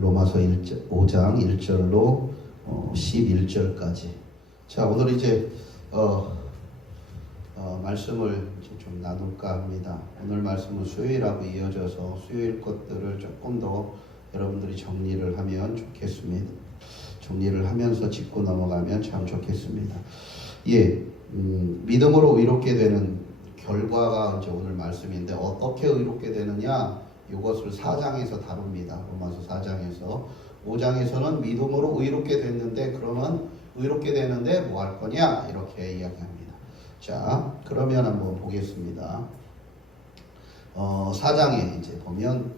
로마서 5장 1절로 11절까지. 자, 오늘 이제 말씀을 이제 좀 나눌까 합니다. 오늘 말씀은 수요일하고 이어져서 수요일 것들을 조금 더 여러분들이 정리를 하면 좋겠습니다. 정리를 하면서 짚고 넘어가면 참 좋겠습니다. 예, 믿음으로 의롭게 되는 결과가 이제 오늘 말씀인데, 어떻게 의롭게 되느냐, 이것을 4장에서 다룹니다. 로마서 4장에서. 5장에서는 믿음으로 의롭게 됐는데, 그러면 의롭게 되는데 뭐 할 거냐, 이렇게 이야기합니다. 자, 그러면 한번 보겠습니다. 4장에 이제 보면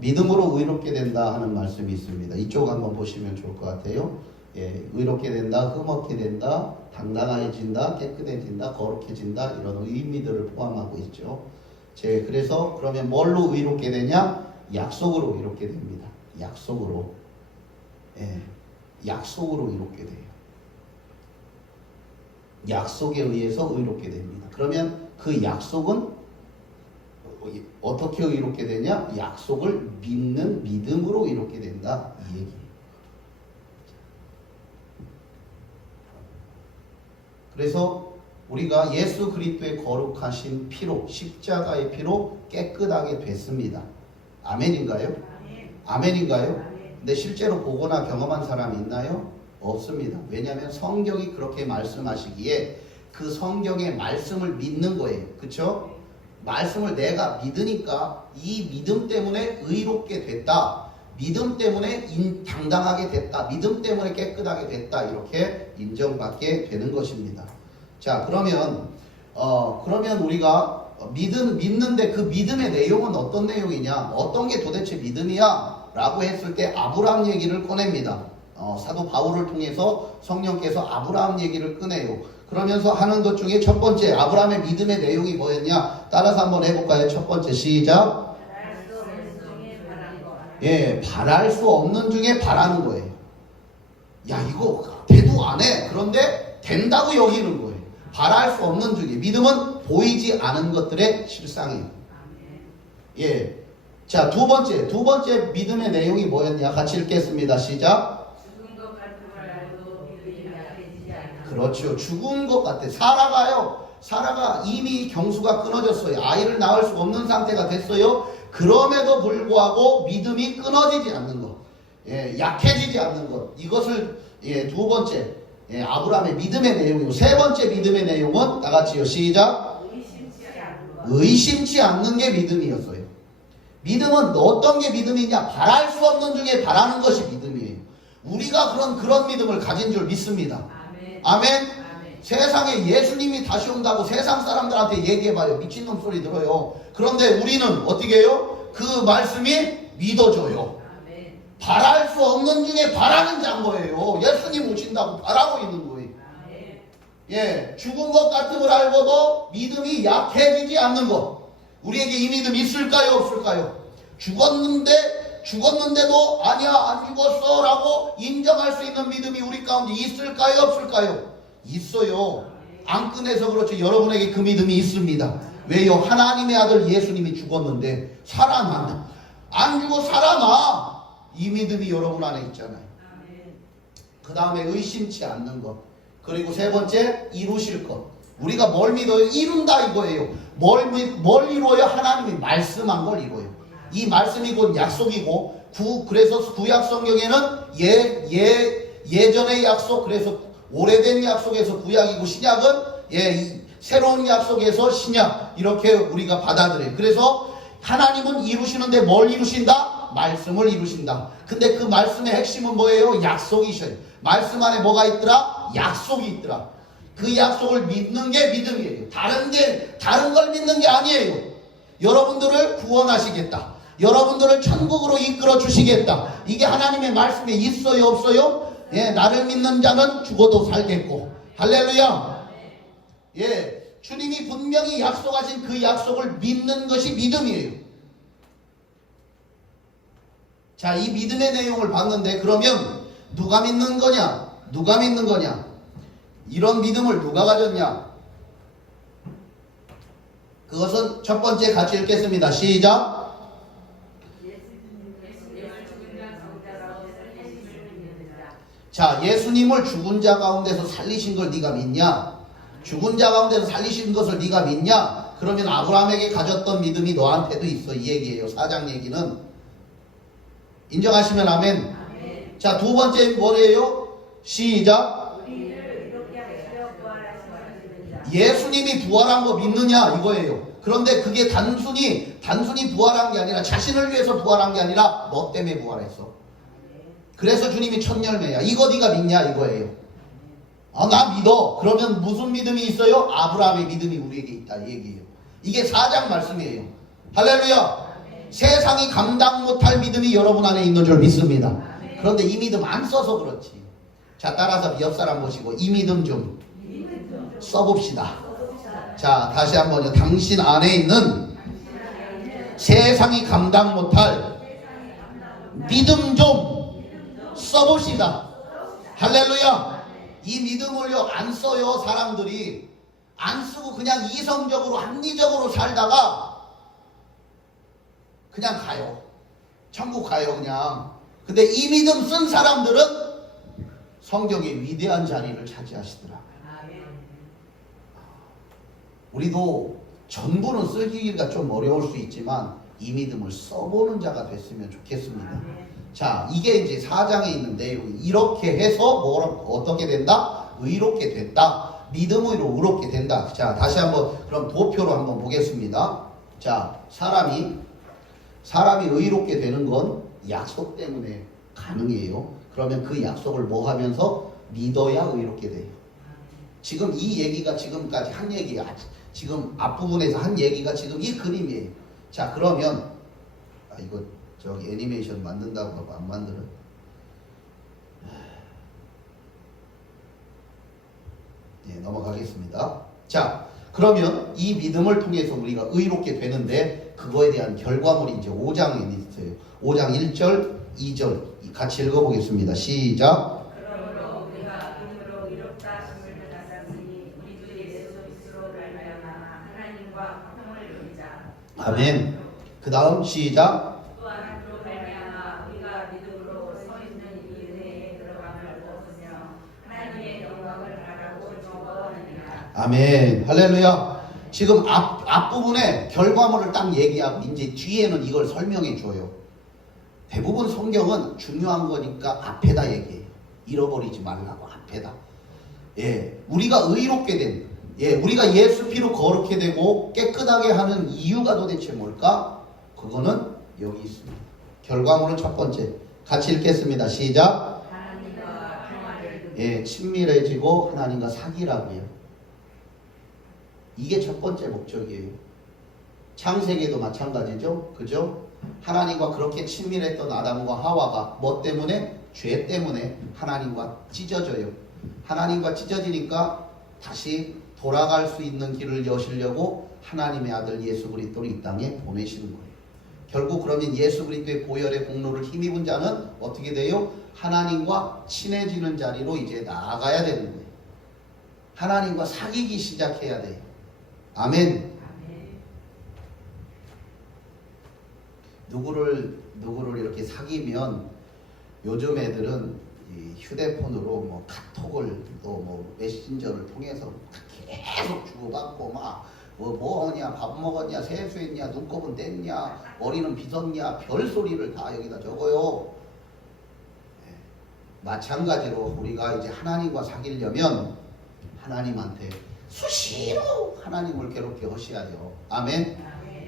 믿음으로 의롭게 된다 하는 말씀이 있습니다. 이쪽 한번 보시면 좋을 것 같아요. 예, 의롭게 된다, 흠없게 된다, 당당해진다, 깨끗해진다, 거룩해진다, 이런 의미들을 포함하고 있죠. 그래서 그러면 뭘로 의롭게 되냐? 약속으로 의롭게 됩니다. 약속으로. 예, 약속으로 의롭게 돼요. 약속에 의해서 의롭게 됩니다. 그러면 그 약속은 어떻게 의롭게 되냐? 약속을 믿는 믿음으로 의롭게 된다, 이 얘기예요. 그래서 우리가 예수 그리스도의 거룩하신 피로, 십자가의 피로 깨끗하게 됐습니다. 아멘인가요? 아멘인가요? 근데 실제로 보거나 경험한 사람이 있나요? 없습니다. 왜냐하면 성경이 그렇게 말씀하시기에 그 성경의 말씀을 믿는 거예요. 그렇죠? 말씀을 내가 믿으니까 이 믿음 때문에 의롭게 됐다, 믿음 때문에 당당하게 됐다, 믿음 때문에 깨끗하게 됐다, 이렇게 인정받게 되는 것입니다. 자, 그러면 우리가 믿는데 그 믿음의 내용은 어떤 내용이냐, 어떤 게 도대체 믿음이야? 라고 했을 때 아브라함 얘기를 꺼냅니다. 사도 바울을 통해서 성령께서 아브라함 얘기를 꺼내요. 그러면서 하는 것 중에 첫 번째, 아브라함의 믿음의 내용이 뭐였냐? 따라서 한번 해볼까요? 첫 번째, 시작. 예, 바랄 수 없는 중에 바라는 거예요. 야, 이거 대도 안 해. 그런데 된다고 여기는 거예요. 바랄 수 없는 중에. 믿음은 보이지 않은 것들의 실상이에요. 예. 자, 두 번째 믿음의 내용이 뭐였냐? 같이 읽겠습니다. 시작. 죽은 것 같은 걸 알고 믿음이 약해지지 않아. 그렇죠. 죽은 것 같아. 사라가 이미 경수가 끊어졌어요. 아이를 낳을 수 없는 상태가 됐어요. 그럼에도 불구하고 믿음이 끊어지지 않는 것, 예, 약해지지 않는 것, 이것을 두 번째 아브라함의 믿음의 내용이고, 세 번째 믿음의 내용은 다 같이요. 시작. 의심치 않는 게 믿음이었어요. 믿음은 어떤 게 믿음이냐? 바랄 수 없는 중에 바라는 것이 믿음이에요. 우리가 그런 믿음을 가진 줄 믿습니다. 아멘. 세상에 예수님이 다시 온다고 세상 사람들한테 얘기해봐요. 미친놈 소리 들어요. 그런데 우리는 어떻게 해요? 그 말씀이 믿어져요. 바랄 수 없는 중에 바라는 자인 거예요. 예수님 오신다고 바라고 있는 거예요. 예, 죽은 것 같은 걸 알고도 믿음이 약해지지 않는 것. 우리에게 이 믿음 있을까요? 없을까요? 죽었는데도 아니야, 안 죽었어 라고 인정할 수 있는 믿음이 우리 가운데 있을까요? 없을까요? 있어요. 안 꺼내서 그렇죠. 여러분에게 그 믿음이 있습니다. 왜요? 하나님의 아들 예수님이 죽었는데 살아나. 안 죽어 살아나. 이 믿음이 여러분 안에 있잖아요. 그 다음에 의심치 않는 것. 그리고 세 번째, 이루실 것. 우리가 뭘 믿어요? 이룬다 이거예요. 뭘 이루어요? 하나님이 말씀한 걸 이루어요. 이 말씀이 곧 약속이고, 그래서 구약 성경에는 예전의 약속, 그래서 오래된 약속에서 구약이고, 신약은 새로운 약속에서 신약, 이렇게 우리가 받아들여요. 그래서 하나님은 이루시는데 뭘 이루신다? 말씀을 이루신다. 근데 그 말씀의 핵심은 뭐예요? 약속이셔요. 말씀 안에 뭐가 있더라? 약속이 있더라. 그 약속을 믿는 게 믿음이에요. 다른 걸 믿는 게 아니에요. 여러분들을 구원하시겠다, 여러분들을 천국으로 이끌어 주시겠다, 이게 하나님의 말씀에 있어요, 없어요? 예, 나를 믿는 자는 죽어도 살겠고. 할렐루야. 예, 주님이 분명히 약속하신 그 약속을 믿는 것이 믿음이에요. 자, 이 믿음의 내용을 봤는데, 그러면 누가 믿는 거냐? 누가 믿는 거냐? 이런 믿음을 누가 가졌냐? 그것은 첫 번째 같이 읽겠습니다. 시작. 자, 예수님을 죽은 자 가운데서 살리신 걸 네가 믿냐? 죽은 자 가운데서 살리신 것을 네가 믿냐? 그러면 아브라함에게 가졌던 믿음이 너한테도 있어. 이 얘기예요. 4장 얘기는. 인정하시면 아멘. 아멘. 자, 두 번째 뭐예요? 시작. 우리를 이렇게 하시려 부활하신 것입니다. 예수님이 부활한 거 믿느냐 이거예요. 그런데 그게 단순히 부활한 게 아니라 자신을 위해서 부활한 게 아니라 너 때문에 부활했어. 그래서 주님이 첫 열매야. 이거 네가 믿냐 이거예요. 아, 나 믿어. 그러면 무슨 믿음이 있어요? 아브라함의 믿음이 우리에게 있다 이 얘기예요. 이게 4장 말씀이에요. 할렐루야. 세상이 감당 못할 믿음이 여러분 안에 있는 줄 믿습니다. 그런데 이 믿음 안 써서 그렇지. 자, 따라서 옆 사람 보시고 이 믿음 좀 써봅시다. 자, 다시 한번요. 당신 안에 있는 세상이 감당 못할 믿음 좀 써봅시다. 할렐루야. 이 믿음을요 안 써요. 사람들이 안 쓰고 그냥 이성적으로 합리적으로 살다가 그냥 가요. 천국 가요 그냥. 근데 이 믿음 쓴 사람들은 성경의 위대한 자리를 차지하시더라. 우리도 전부는 쓰기가 좀 어려울 수 있지만 이 믿음을 써보는 자가 됐으면 좋겠습니다. 자, 이게 이제 4장에 있는 내용이 이렇게 해서 어떻게 된다? 의롭게 됐다. 믿음으로 의롭게 된다. 자, 다시 한번 그럼 도표로 한번 보겠습니다. 자, 사람이 의롭게 되는 건 약속 때문에 가능해요. 그러면 그 약속을 뭐 하면서 믿어야 의롭게 돼요. 지금 이 얘기가 지금까지 한 얘기야. 지금 앞부분에서 한 얘기가 지금 이 그림이에요. 자, 그러면 이거 저기 애니메이션 만든다고 하고 안 만들어? 네, 넘어가겠습니다. 자, 그러면 이 믿음을 통해서 우리가 의롭게 되는데 그거에 대한 결과물이 이제 5장에 있어요. 5장 1절, 2절 같이 읽어보겠습니다. 시작. 그러므로 우리가 믿음으로 이롭다 하심을 받았으니 우리 주 예수 그리스도로 말미암아 하나님과 화평을 누리자. 아멘. 그 다음 시작. 또한 그로 말미암아 우리가 믿음으로 서 있는 이 은혜에 들어감을 얻으며 하나님의 영광을 바라고 즐거워하느니라. 아멘. 할렐루야. 지금 앞부분에 결과물을 딱 얘기하고 이제 뒤에는 이걸 설명해 줘요. 대부분 성경은 중요한 거니까 앞에다 얘기해요. 잃어버리지 말라고 앞에다. 예, 우리가 의롭게 된, 예, 우리가 예수 피로 거룩게 되고 깨끗하게 하는 이유가 도대체 뭘까? 그거는 여기 있습니다. 결과물은 첫 번째. 같이 읽겠습니다. 시작. 하나님과 평화를 예, 친밀해지고 하나님과 사귀라고요. 이게 첫 번째 목적이에요. 창세기도 마찬가지죠. 그죠? 하나님과 그렇게 친밀했던 아담과 하와가 뭐 때문에? 죄 때문에 하나님과 찢어져요. 하나님과 찢어지니까 다시 돌아갈 수 있는 길을 여시려고 하나님의 아들 예수 그리스도를 이 땅에 보내시는 거예요. 결국 그러면 예수 그리스도의 보혈의 공로를 힘입은 자는 어떻게 돼요? 하나님과 친해지는 자리로 이제 나아가야 되는 거예요. 하나님과 사귀기 시작해야 돼요. 아멘. 누구를 이렇게 사귀면 요즘 애들은 이 휴대폰으로 뭐 카톡을 또 뭐 메신저를 통해서 계속 주고받고 막 뭐 하냐, 밥 먹었냐, 세수했냐, 눈곱은 뗐냐, 머리는 빗었냐, 별소리를 다 여기다 적어요. 네. 마찬가지로 우리가 이제 하나님과 사귀려면 하나님한테 수시로 하나님을 괴롭게 하셔야죠. 아멘.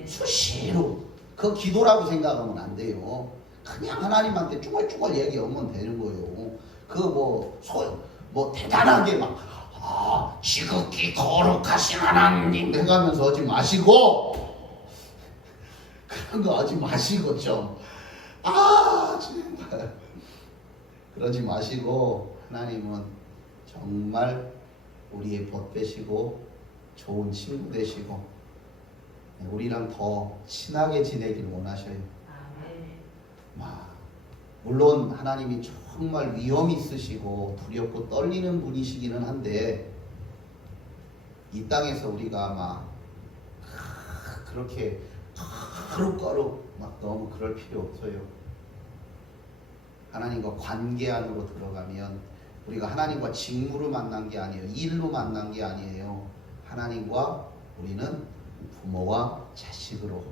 수시로. 그 기도라고 생각하면 안 돼요. 그냥 하나님한테 쭈글쭈글 얘기하면 되는 거예요. 뭐 대단하게 지극히 거룩하신 하나님 해가면서 하지 마시고 그런 거 하지 마시고 좀 정말 그러지 마시고 하나님은 정말 우리의 벗 되시고 좋은 친구 되시고 우리랑 더 친하게 지내길 원하셔요. 물론 하나님이 정말 위험이 있으시고 두렵고 떨리는 분이시기는 한데 이 땅에서 우리가 막 그렇게 거룩거룩 막 너무 그럴 필요 없어요. 하나님과 관계 안으로 들어가면 우리가 하나님과 직무로 만난 게 아니에요. 일로 만난 게 아니에요. 하나님과 우리는 부모와 자식으로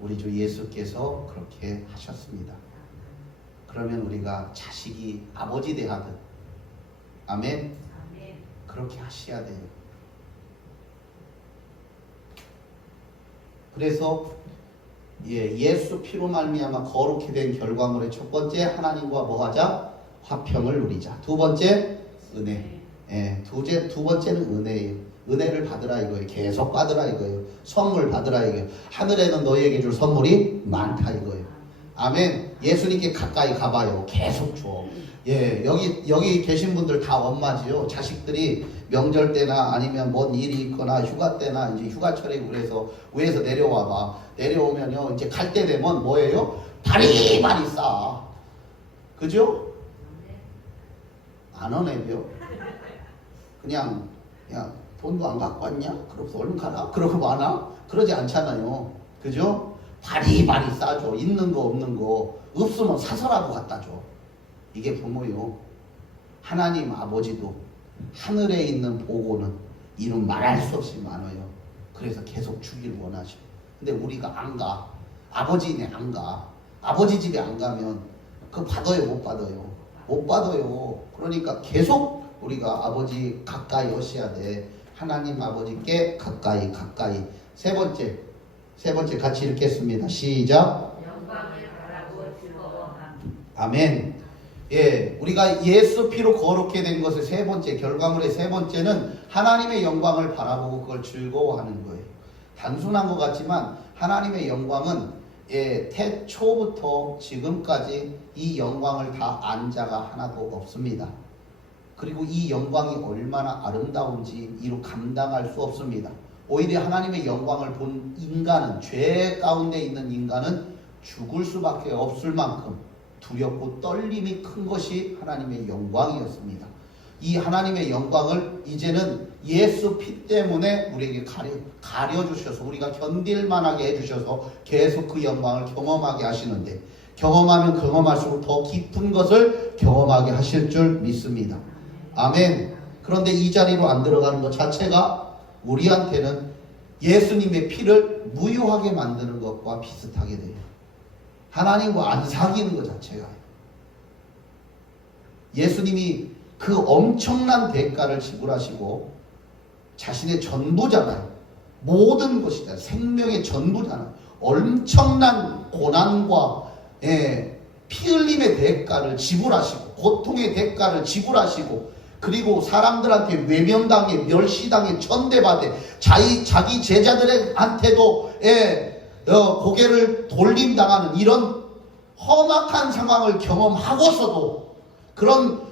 우리 주 예수께서 그렇게 하셨습니다. 그러면 우리가 자식이 아버지 대하듯 아멘? 그렇게 하셔야 돼요. 그래서 예수 피로 말미암아 거룩히 된 결과물의 첫 번째, 하나님과 뭐 하자? 화평을 누리자. 두 번째, 은혜. 두 번째는 은혜예요. 은혜를 받으라 이거예요. 계속 받으라 이거예요. 선물 받으라 이거예요. 하늘에는 너희에게 줄 선물이 많다 이거예요. 아멘. 예수님께 가까이 가봐요. 계속 줘. 여기 계신 분들 다 엄마지요. 자식들이 명절 때나 아니면 뭔 일이 있거나 휴가 때나 이제 휴가철이고 그래서 위에서 내려와봐. 내려오면요. 이제 갈 때 되면 뭐예요? 바리바리 싸. 그죠? 안 오네요. 그냥 돈도 안 갖고 왔냐? 그러고서 얼른 가라. 그러고 마나? 그러지 않잖아요. 그죠? 바리바리 싸줘. 있는 거 없는 거 없으면 사서라도 갖다 줘. 이게 부모요. 하나님 아버지도 하늘에 있는 보고는 이는 말할 수 없이 많아요. 그래서 계속 주길 원하셔. 근데 우리가 안 가. 아버지네 안 가. 아버지 집에 안 가면 그거 받아요 못 받아요? 못 받아요. 그러니까 계속 우리가 아버지 가까이 오셔야 돼. 하나님 아버지께 가까이. 세 번째 같이 읽겠습니다. 시작. 영광을 바라고 즐거워함. 아멘. 우리가 예수 피로 거룩게 된 것의 세 번째, 결과물의 세 번째는 하나님의 영광을 바라보고 그걸 즐거워하는 거예요. 단순한 것 같지만 하나님의 영광은 태초부터 지금까지 이 영광을 다 안 자가 하나도 없습니다. 그리고 이 영광이 얼마나 아름다운지 이루 감당할 수 없습니다. 오히려 하나님의 영광을 본 인간은, 죄 가운데 있는 인간은 죽을 수밖에 없을 만큼 두렵고 떨림이 큰 것이 하나님의 영광이었습니다. 이 하나님의 영광을 이제는 예수 피 때문에 우리에게 가려주셔서 우리가 견딜만하게 해주셔서 계속 그 영광을 경험하게 하시는데, 경험하면 경험할수록 더 깊은 것을 경험하게 하실 줄 믿습니다. 아멘. 그런데 이 자리로 안 들어가는 것 자체가 우리한테는 예수님의 피를 무효하게 만드는 것과 비슷하게 돼요. 하나님과 안 사귀는 것 자체가. 예수님이 그 엄청난 대가를 지불하시고 자신의 전부잖아요. 모든 것이잖아요. 생명의 전부잖아요. 엄청난 고난과 피 흘림의 대가를 지불하시고 고통의 대가를 지불하시고 그리고 사람들한테 외면당해 멸시당해 천대받아 자기 제자들한테도 고개를 돌림당하는 이런 험악한 상황을 경험하고서도 그런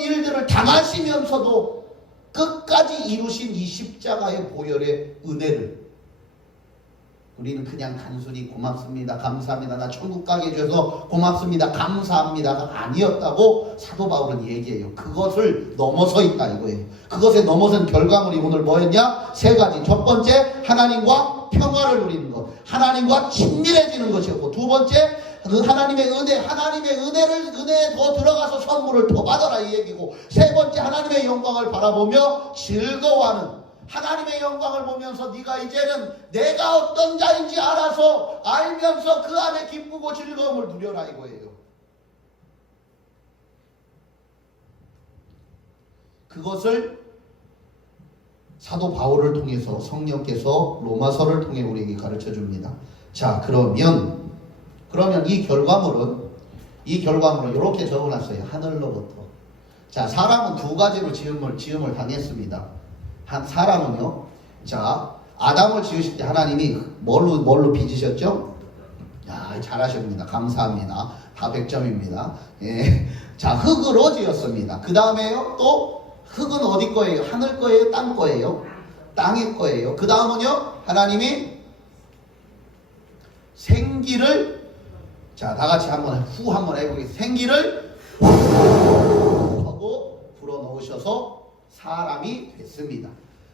일들을 당하시면서도 끝까지 이루신 이 십자가의 보혈의 은혜를 우리는 그냥 단순히 고맙습니다, 감사합니다, 나 천국 가게 해줘서 고맙습니다, 감사합니다가 아니었다고 사도 바울은 얘기해요. 그것을 넘어서 있다 이거예요. 그것에 넘어선 결과물이 오늘 뭐였냐? 세 가지. 첫 번째, 하나님과 평화를 누리는 것, 하나님과 친밀해지는 것이었고, 두 번째, 그 하나님의 은혜에 더 들어가서 선물을 더 받아라 이 얘기고, 세 번째, 하나님의 영광을 바라보며 즐거워하는, 하나님의 영광을 보면서 네가 이제는 내가 어떤 자인지 알면서 그 안에 기쁘고 즐거움을 누려라 이거예요. 그것을 사도 바울을 통해서 성령께서 로마서를 통해 우리에게 가르쳐 줍니다. 자, 그러면 이 결과물은 이렇게 적어놨어요. 하늘로부터. 자, 사람은 두 가지로 지음을 당했습니다. 한 사람은요, 자, 아담을 지으실 때 하나님이 뭘로 빚으셨죠? 야, 잘하십니다. 감사합니다. 다 100점입니다. 자, 흙으로 지었습니다. 그 다음에요, 또 흙은 어디 거예요? 하늘 거예요? 땅 거예요? 땅의 거예요. 그 다음은요, 하나님이 생기를, 자, 다 같이 한번 해보겠습니다. 생기를 하고 불어넣으셔서 사람이 됐습니다.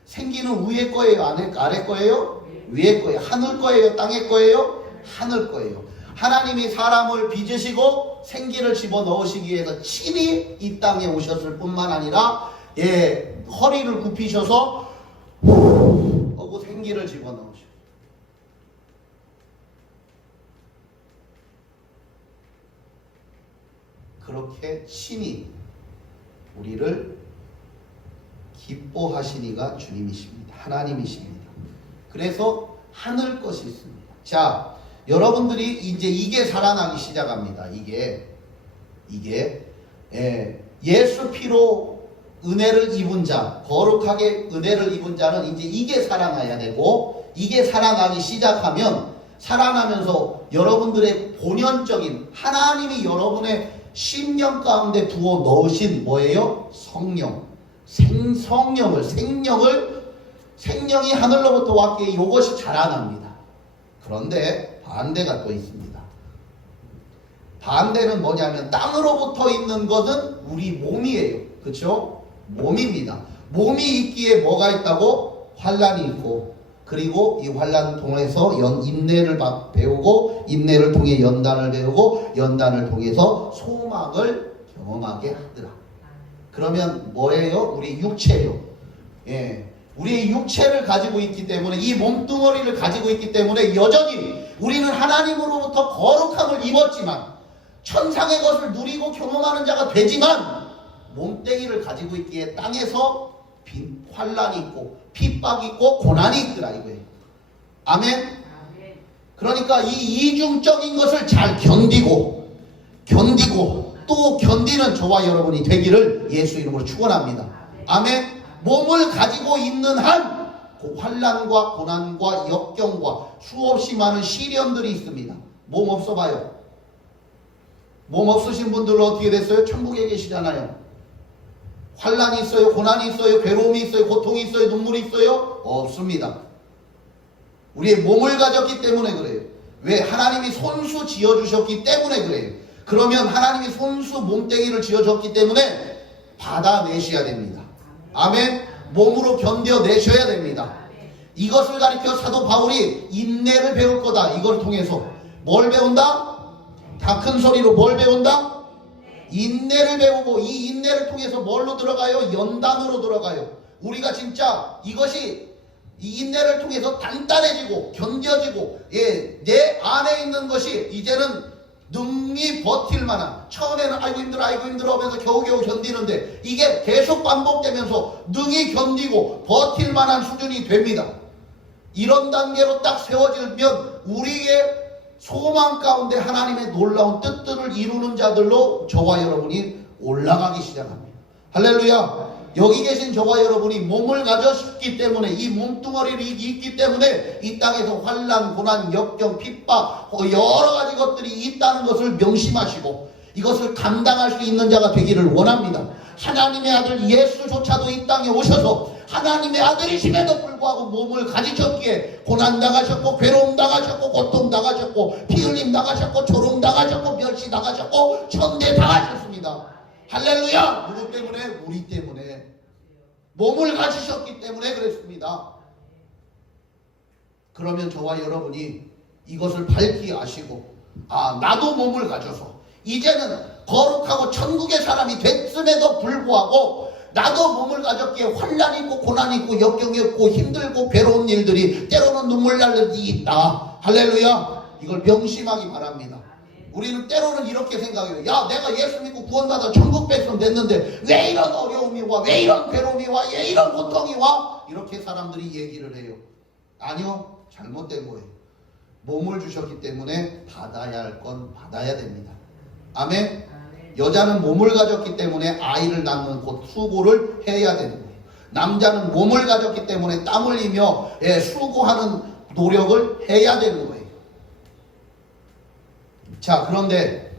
생기는 위에 거예요? 아래 거예요? 위에 거예요. 하늘 거예요? 땅의 거예요? 하늘 거예요. 하나님이 사람을 빚으시고 생기를 집어넣으시기 위해서 친히 이 땅에 오셨을 뿐만 아니라 허리를 굽히셔서 하고 생기를 집어넣으시고 그렇게 친히 우리를 기뻐하시니가 주님이십니다. 하나님이십니다. 그래서 하늘 것이 있습니다. 자, 여러분들이 이제 이게 살아나기 시작합니다. 이게 예수 피로 은혜를 입은 자, 거룩하게 은혜를 입은 자는 이제 이게 살아나야 되고, 이게 살아나기 시작하면 살아나면서 여러분들의 본연적인 하나님이 여러분의 심령 가운데 부어 넣으신 뭐예요? 성령. 생명이 하늘로부터 왔기에 이것이 자라납니다. 그런데 반대가 또 있습니다. 반대는 뭐냐면 땅으로부터 있는 것은 우리 몸이에요. 그렇죠? 몸입니다. 몸이 있기에 뭐가 있다고? 환란이 있고, 그리고 이 환란을 통해서 인내를 배우고, 인내를 통해 연단을 배우고, 연단을 통해서 소망을 경험하게 하더라. 그러면 뭐예요? 우리 육체예요. 우리의 육체를 가지고 있기 때문에, 이 몸뚱어리를 가지고 있기 때문에 여전히 우리는 하나님으로부터 거룩함을 입었지만, 천상의 것을 누리고 경험하는 자가 되지만, 몸뚱이를 가지고 있기에 땅에서 환란이 있고 핍박이 있고 고난이 있더라 이거예요. 아멘. 그러니까 이 이중적인 것을 잘 견디고 또 견디는 저와 여러분이 되기를 예수 이름으로 축원합니다. 아멘. 몸을 가지고 있는 한 환란과 고난과 역경과 수없이 많은 시련들이 있습니다. 몸 없어봐요. 몸 없으신 분들은 어떻게 됐어요? 천국에 계시잖아요. 환란이 있어요? 고난이 있어요? 괴로움이 있어요? 고통이 있어요? 눈물이 있어요? 없습니다. 우리의 몸을 가졌기 때문에 그래요. 왜? 하나님이 손수 지어주셨기 때문에 그래요. 그러면 하나님이 손수 몸뚱이를 지어줬기 때문에 받아내셔야 됩니다. 아멘. 몸으로 견뎌내셔야 됩니다. 이것을 가리켜 사도 바울이 인내를 배울 거다. 이걸 통해서 뭘 배운다? 다 큰 소리로 뭘 배운다? 인내를 배우고, 이 인내를 통해서 뭘로 들어가요? 연단으로 들어가요. 우리가 진짜 이것이 이 인내를 통해서 단단해지고 견뎌지고, 내 안에 있는 것이 이제는 능히 버틸 만한, 처음에는 아이고 힘들어 하면서 겨우겨우 견디는데 이게 계속 반복되면서 능히 견디고 버틸 만한 수준이 됩니다. 이런 단계로 딱 세워지면 우리의 소망 가운데 하나님의 놀라운 뜻들을 이루는 자들로 저와 여러분이 올라가기 시작합니다. 할렐루야. 여기 계신 저와 여러분이 몸을 가졌기 때문에, 이 몸뚱어리를 있기 때문에 이 땅에서 환난, 고난, 역경, 핍박 여러 가지 것들이 있다는 것을 명심하시고 이것을 감당할 수 있는 자가 되기를 원합니다. 하나님의 아들 예수조차도 이 땅에 오셔서 하나님의 아들이심에도 불구하고 몸을 가지셨기에 고난당하셨고, 괴로움당하셨고, 고통당하셨고, 피흘림 당하셨고, 조롱당하셨고, 멸시당하셨고, 천대당하셨습니다. 할렐루야. 누구 때문에? 우리 때문에. 몸을 가지셨기 때문에 그랬습니다. 그러면 저와 여러분이 이것을 밝히 아시고, 나도 몸을 가져서 이제는 거룩하고 천국의 사람이 됐음에도 불구하고 나도 몸을 가졌기에 환난이 있고 고난이 있고 역경이 있고 힘들고 괴로운 일들이, 때로는 눈물 날 일이 있다. 할렐루야. 이걸 명심하기 바랍니다. 우리는 때로는 이렇게 생각해요. 야, 내가 예수 믿고 구원받아 천국 백성 됐는데 왜 이런 어려움이 와? 왜 이런 괴로움이 와? 왜 이런 고통이 와? 이렇게 사람들이 얘기를 해요. 아니요. 잘못된 거예요. 몸을 주셨기 때문에 받아야 할 건 받아야 됩니다. 아멘. 여자는 몸을 가졌기 때문에 아이를 낳는 곧 수고를 해야 되는 거예요. 남자는 몸을 가졌기 때문에 땀 흘리며 수고하는 노력을 해야 되는 거예요. 자, 그런데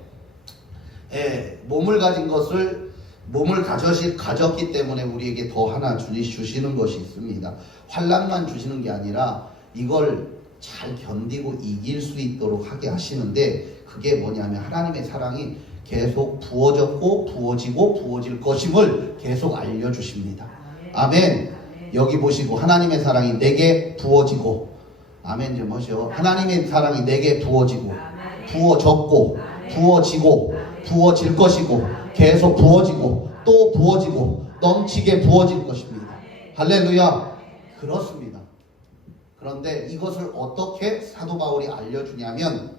몸을 가진 것을 몸을 가졌기 때문에 우리에게 더 하나 주시는 것이 있습니다. 환난만 주시는 게 아니라 이걸 잘 견디고 이길 수 있도록 하게 하시는데, 그게 뭐냐면 하나님의 사랑이 계속 부어졌고 부어지고 부어질 것임을 계속 알려주십니다. 아멘. 여기 보시고, 하나님의 사랑이 내게 부어지고, 아멘 좀 하시오. 하나님의 사랑이 내게 부어지고 부어졌고 부어지고 부어질 것이고 계속 부어지고 또 부어지고 넘치게 부어질 것입니다. 할렐루야. 그렇습니다. 그런데 이것을 어떻게 사도 바울이 알려주냐면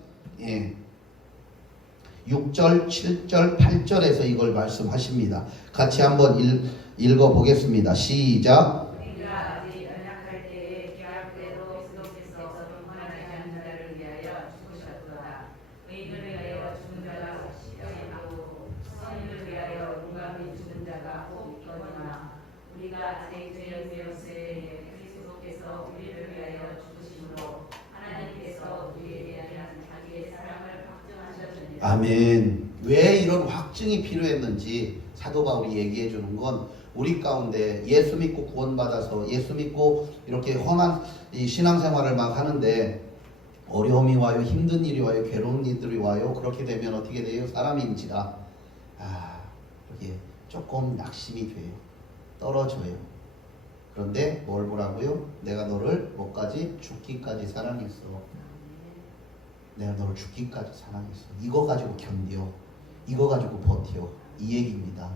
6절, 7절, 8절에서 이걸 말씀하십니다. 같이 한번 읽어보겠습니다. 시작. 우리가 아직 연약할 때에 계약대로 그리스도께서 평안하지 않는 자를 위하여 죽으셨도다. 의인을 위하여 죽은 자가 십자가고 선인을 위하여 용감히 죽은 자가 꼭 있거니와 우리가 아직 죄인 되었을 그리스도께서 우리를 위하여 죽으심으로 하나님께서 우리에 대한 자기의 사랑을 확증하셨느니라. 아멘. 왜 이런 확증이 필요했는지 사도 바울이 얘기해 주는 건 우리 가운데 예수 믿고 구원받아서 예수 믿고 이렇게 험한 이 신앙생활을 막 하는데 어려움이 와요, 힘든 일이 와요, 괴로운 일들이 와요. 그렇게 되면 어떻게 돼요? 사람인지라 이렇게 조금 낙심이 돼요. 떨어져요. 그런데 뭘 보라고요? 내가 너를 뭐까지? 죽기까지 사랑했어. 내가 너를 죽기까지 사랑했어. 이거 가지고 견뎌. 이거 가지고 버텨. 이 얘기입니다.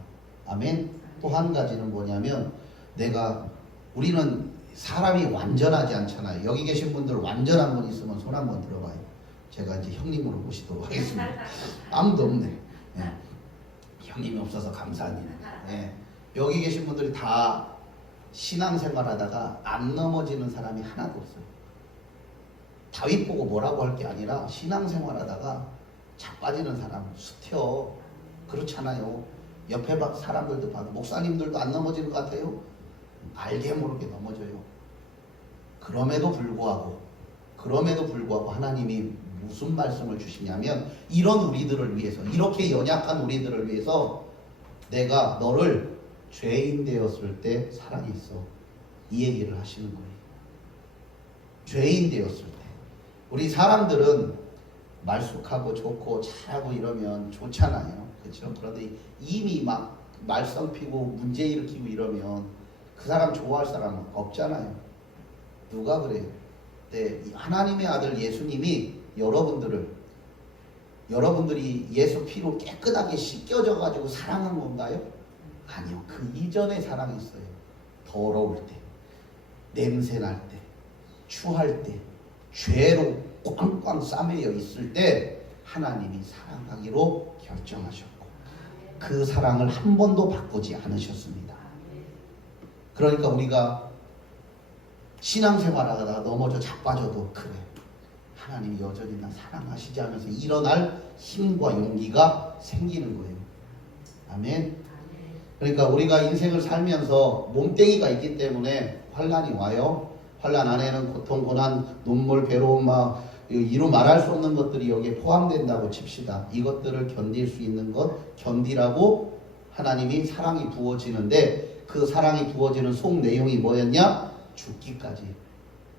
아멘. 또 한 가지는 뭐냐면 우리는 사람이 완전하지 않잖아요. 여기 계신 분들 완전한 분 있으면 손 한번 들어봐요. 제가 이제 형님으로 모시도록 하겠습니다. 아무도 없네. 형님이 없어서 감사합니다. 여기 계신 분들이 다 신앙생활 하다가 안 넘어지는 사람이 하나도 없어요. 다윗 보고 뭐라고 할 게 아니라 신앙생활 하다가 자빠지는 사람 수태어. 그렇잖아요. 옆에 사람들도 봐도 목사님들도 안 넘어지는 것 같아요. 알게 모르게 넘어져요. 그럼에도 불구하고 하나님이 무슨 말씀을 주시냐면 이런 우리들을 위해서, 이렇게 연약한 우리들을 위해서 내가 너를 죄인 되었을 때 사랑했어. 이 얘기를 하시는 거예요. 죄인 되었을 때. 우리 사람들은 말쑥하고 좋고 잘하고 이러면 좋잖아요. 그렇죠? 그런데 이미 막 말썽 피고 문제 일으키고 이러면 그 사람 좋아할 사람은 없잖아요. 누가 그래요? 네, 하나님의 아들 예수님이 여러분들이 예수 피로 깨끗하게 씻겨져 가지고 사랑한 건가요? 아니요. 그 이전에 사랑했어요. 더러울 때, 냄새 날 때, 추할 때, 죄로 꽝꽝 싸매여 있을 때 하나님이 사랑하기로 결정하셨고 그 사랑을 한 번도 바꾸지 않으셨습니다. 그러니까 우리가 신앙생활하다가 넘어져 자빠져도 그래, 하나님이 여전히 나 사랑하시지 않으면서 일어날 힘과 용기가 생기는 거예요. 아멘. 그러니까 우리가 인생을 살면서 몸뚱이가 있기 때문에 환난이 와요. 환난 안에는 고통, 고난, 눈물, 괴로움, 이루 말할 수 없는 것들이 여기에 포함된다고 칩시다. 이것들을 견딜 수 있는 것 견디라고 하나님이 사랑이 부어지는데, 그 사랑이 부어지는 속 내용이 뭐였냐? 죽기까지.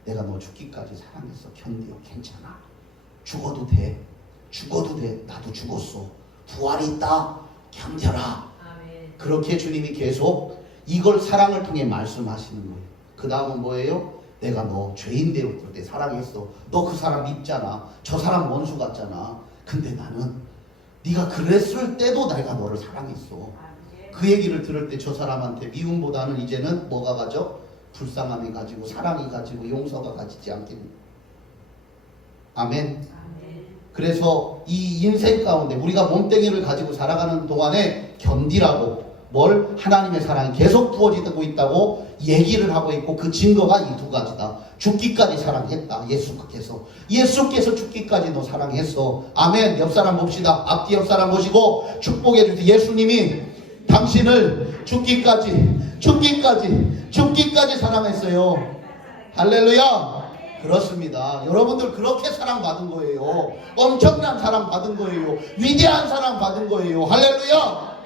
내가 너 죽기까지 사랑했어. 견뎌. 괜찮아. 죽어도 돼. 나도 죽었어. 부활이 있다. 견뎌라. 그렇게 주님이 계속 이걸 사랑을 통해 말씀하시는 거예요. 그 다음은 뭐예요? 내가 너 죄인 되었을 때 사랑했어. 너 그 사람 믿잖아. 저 사람 원수 같잖아. 근데 나는 네가 그랬을 때도 내가 너를 사랑했어. 그 얘기를 들을 때 저 사람한테 미움보다는 이제는 뭐가 가져? 불쌍함이 가지고 사랑이 가지고 용서가 가지지 않겠니? 아멘. 그래서 이 인생 가운데 우리가 몸뚱이를 가지고 살아가는 동안에 견디라고 뭘? 하나님의 사랑이 계속 부어지고 있다고 얘기를 하고 있고, 그 증거가 이 두 가지다. 죽기까지 사랑했다. 예수께서 죽기까지 너 사랑했어. 아멘. 옆 사람 봅시다. 앞뒤 옆 사람 보시고 축복해 주세요. 예수님이 당신을 죽기까지 사랑했어요. 할렐루야. 그렇습니다. 여러분들 그렇게 사랑받은 거예요. 엄청난 사랑받은 거예요. 위대한 사랑받은 거예요. 할렐루야.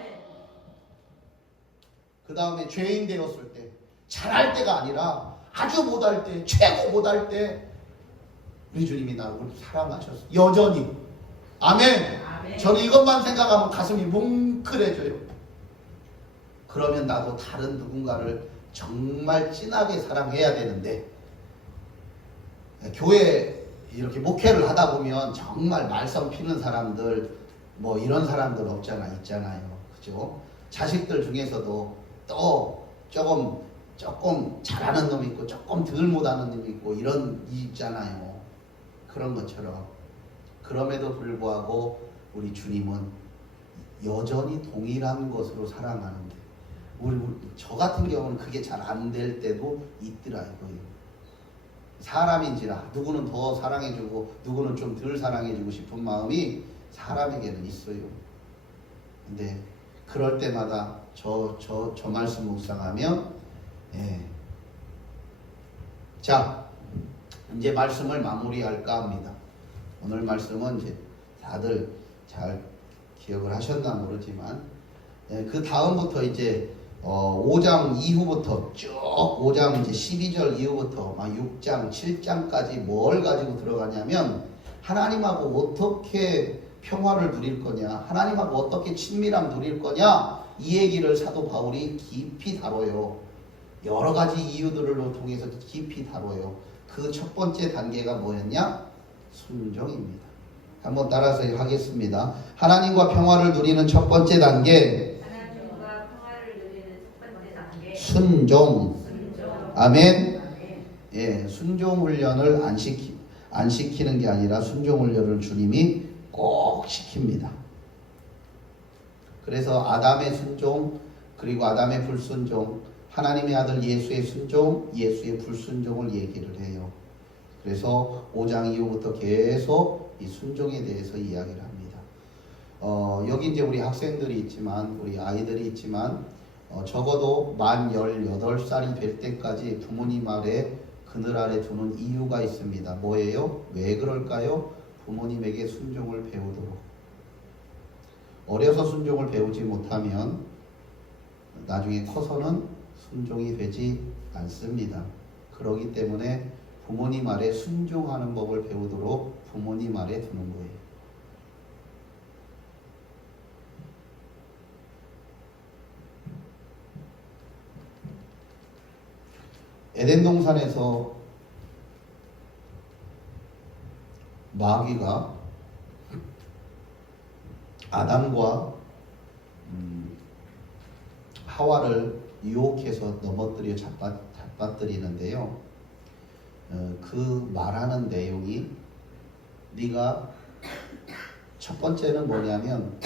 그 다음에 죄인 되었을 때, 잘할 때가 아니라 아주 못할 때, 최고 못할 때 우리 주님이 나를 사랑하셨어요. 여전히. 아멘. 저는 이것만 생각하면 가슴이 뭉클해져요. 그러면 나도 다른 누군가를 정말 진하게 사랑해야 되는데, 교회 이렇게 목회를 하다 보면 정말 말썽 피는 사람들 뭐 이런 사람들 있잖아요. 그죠? 자식들 중에서도 또 조금 잘하는 놈 있고 조금 덜 못하는 놈 있고 이런 있잖아요. 그런 것처럼 그럼에도 불구하고 우리 주님은 여전히 동일한 것으로 사랑하는데 저 같은 경우는 그게 잘 안 될 때도 있더라고요. 사람인지라 누구는 더 사랑해주고 누구는 좀 덜 사랑해주고 싶은 마음이 사람에게는 있어요. 근데 그럴 때마다 저 말씀 묵상하면 자 이제 말씀을 마무리할까 합니다. 오늘 말씀은 이제 다들 잘 기억을 하셨나 모르지만 그 다음부터 이제 5장 이후부터 쭉 5장 이제 12절 이후부터 막 6장 7장까지 뭘 가지고 들어가냐면 하나님하고 어떻게 평화를 누릴 거냐, 하나님하고 어떻게 친밀함 누릴 거냐, 이 얘기를 사도 바울이 깊이 다뤄요. 여러 가지 이유들을 통해서 깊이 다뤄요. 그 첫 번째 단계가 뭐였냐? 순종입니다. 한번 따라서 하겠습니다. 하나님과 평화를 누리는 첫 번째 단계, 하나님과 평화를 누리는 첫 번째 단계, 순종. 아멘. 예, 순종 훈련을 안 시키는 게 아니라 순종 훈련을 주님이 꼭 시킵니다. 그래서 아담의 순종, 그리고 아담의 불순종, 하나님의 아들 예수의 순종, 예수의 불순종을 얘기를 해요. 그래서 5장 이후부터 계속 이 순종에 대해서 이야기를 합니다. 여기 이제 우리 학생들이 있지만, 우리 아이들이 있지만, 적어도 만 18살이 될 때까지 부모님 아래, 그늘 아래 두는 이유가 있습니다. 뭐예요? 왜 그럴까요? 부모님에게 순종을 배우도록. 어려서 순종을 배우지 못하면 나중에 커서는 순종이 되지 않습니다. 그렇기 때문에 부모님 아래 순종하는 법을 배우도록 부모님 아래 두는 거예요. 에덴 동산에서 마귀가 아담과 하와를 유혹해서 넘어뜨려 잡아뜨리는데요. 그 말하는 내용이 네가 첫 번째는 뭐냐면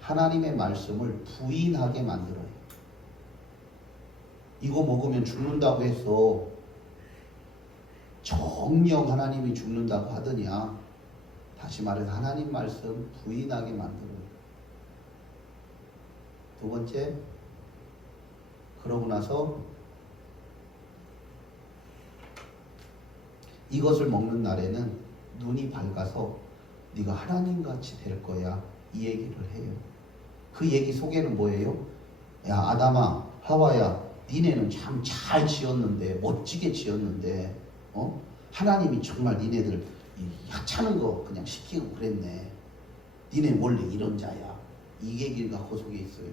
하나님의 말씀을 부인하게 만들어요. 이거 먹으면 죽는다고 했어. 정녕 하나님이 죽는다고 하더냐. 다시 말해서 하나님 말씀 부인하게 만들어요. 두 번째, 그러고 나서 이것을 먹는 날에는 눈이 밝아서 네가 하나님같이 될 거야. 이 얘기를 해요. 그 얘기 속에는 뭐예요? 야 아담아, 하와야, 니네는 참 잘 지었는데, 멋지게 지었는데 하나님이 정말 니네들 하찮은 거 그냥 시키고 그랬네. 니네 원래 이런 자야. 이 얘기가 그 속에 있어요.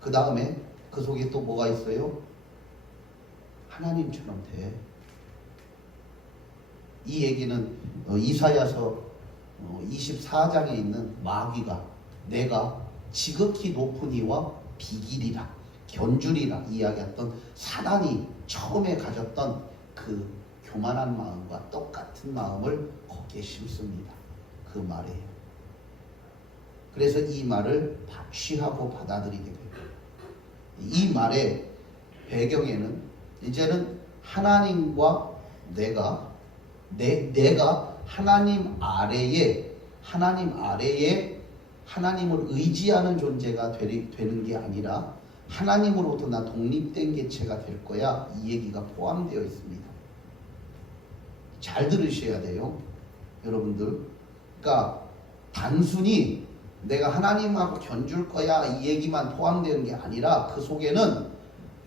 그 다음에 그 속에 또 뭐가 있어요? 하나님처럼 돼. 이 얘기는 이사야서 24장에 있는 마귀가 내가 지극히 높은 이와 비길이라 견줄이라 이야기했던 사단이 처음에 가졌던 그 교만한 마음과 똑같은 마음을 거기에 심습니다. 그 말이에요. 그래서 이 말을 취하고 받아들이게 돼요. 이 말의 배경에는 이제는 하나님과 내가 하나님 아래에 하나님을 의지하는 존재가 되는 게 아니라 하나님으로부터 나 독립된 개체가 될 거야. 이 얘기가 포함되어 있습니다. 잘 들으셔야 돼요. 여러분들. 그러니까 단순히 내가 하나님하고 견줄 거야 이 얘기만 포함되는 게 아니라 그 속에는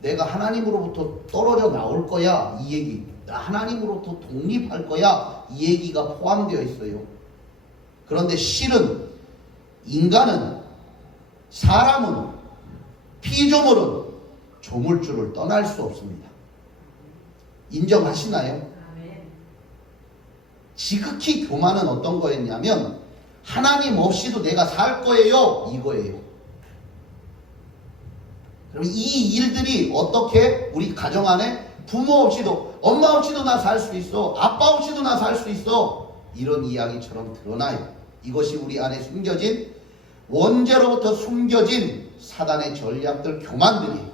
내가 하나님으로부터 떨어져 나올 거야 이 얘기, 하나님으로부터 독립할 거야 이 얘기가 포함되어 있어요. 그런데 실은 사람은 피조물은 조물주를 떠날 수 없습니다. 인정하시나요? 지극히 교만은 어떤 거였냐면 하나님 없이도 내가 살 거예요 이거예요. 그럼 이 일들이 어떻게 우리 가정 안에 부모 없이도 엄마 없이도 나 살 수 있어, 아빠 없이도 나 살 수 있어, 이런 이야기처럼 드러나요. 이것이 우리 안에 숨겨진, 원죄로부터 숨겨진 사단의 전략들, 교만들이에요.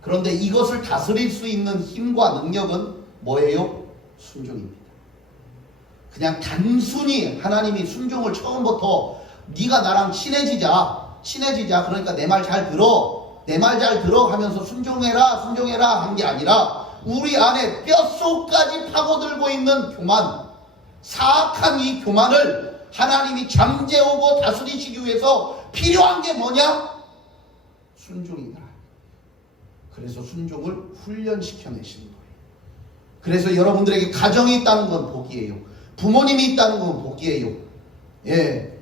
그런데 이것을 다스릴 수 있는 힘과 능력은 뭐예요? 순종입니다. 그냥 단순히 하나님이 순종을 처음부터 네가 나랑 친해지자, 그러니까 내 말 잘 들어 하면서 순종해라 한 게 아니라 우리 안에 뼛속까지 파고들고 있는 교만, 사악한 이 교만을 하나님이 잠재우고 다스리시기 위해서 필요한 게 뭐냐? 순종이다. 그래서 순종을 훈련시켜내시는 거예요. 그래서 여러분들에게 가정이 있다는 건 복이에요. 부모님이 있다는 건 복이에요. 예.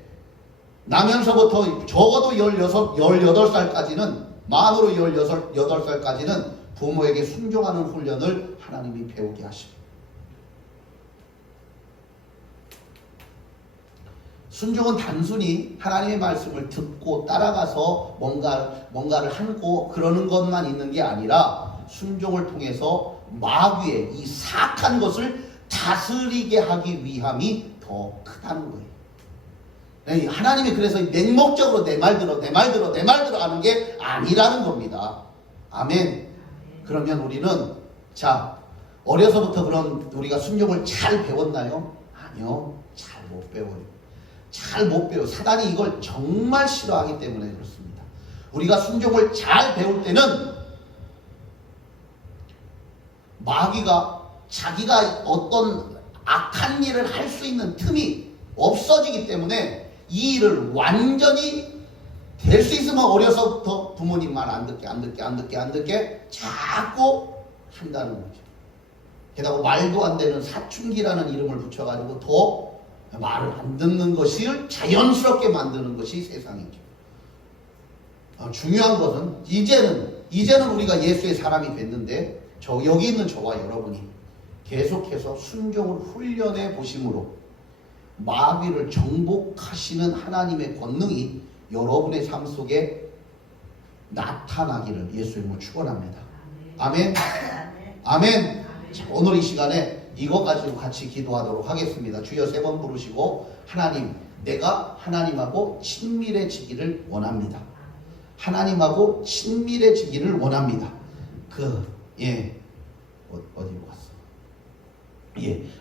나면서부터 적어도 18살까지는, 만으로 18살까지는 부모에게 순종하는 훈련을 하나님이 배우게 하십니다. 순종은 단순히 하나님의 말씀을 듣고 따라가서 뭔가를 하고 그러는 것만 있는 게 아니라 순종을 통해서 마귀의 이 사악한 것을 다스리게 하기 위함이 더 크다는 거예요. 하나님이 그래서 맹목적으로 내 말 들어 하는 게 아니라는 겁니다. 아멘. 그러면 우리는 어려서부터 그런 우리가 순종을 잘 배웠나요? 아니요. 잘 못 배워요. 잘 못 배워요. 사단이 이걸 정말 싫어하기 때문에 그렇습니다. 우리가 순종을 잘 배울 때는 마귀가 자기가 어떤 악한 일을 할 수 있는 틈이 없어지기 때문에 이 일을 완전히 될 수 있으면 어려서부터 부모님 말 안 듣게 자꾸 한다는 거죠. 게다가 말도 안 되는 사춘기라는 이름을 붙여가지고 더 말을 안 듣는 것을 자연스럽게 만드는 것이 세상이죠. 중요한 것은 이제는 우리가 예수의 사람이 됐는데 여기 있는 저와 여러분이 계속해서 순종을 훈련해 보심으로 마귀를 정복하시는 하나님의 권능이 여러분의 삶 속에 나타나기를 예수님으로 축원합니다. 아멘. 아멘. 자, 오늘 이 시간에 이것 가지고 같이 기도하도록 하겠습니다. 주여 3번 부르시고, 하나님, 내가 하나님하고 친밀해지기를 원합니다. 하나님하고 친밀해지기를 원합니다. 어디로 갔어?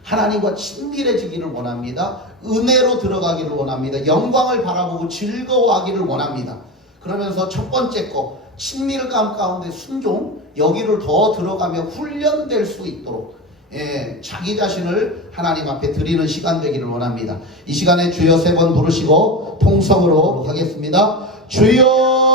하나님과 친밀해지기를 원합니다. 은혜로 들어가기를 원합니다. 영광을 바라보고 즐거워하기를 원합니다. 그러면서 첫 번째 거, 친밀감 가운데 순종, 여기를 더 들어가며 훈련될 수 있도록 자기 자신을 하나님 앞에 드리는 시간 되기를 원합니다. 이 시간에 주여 3번 부르시고 통성으로 하겠습니다. 주여.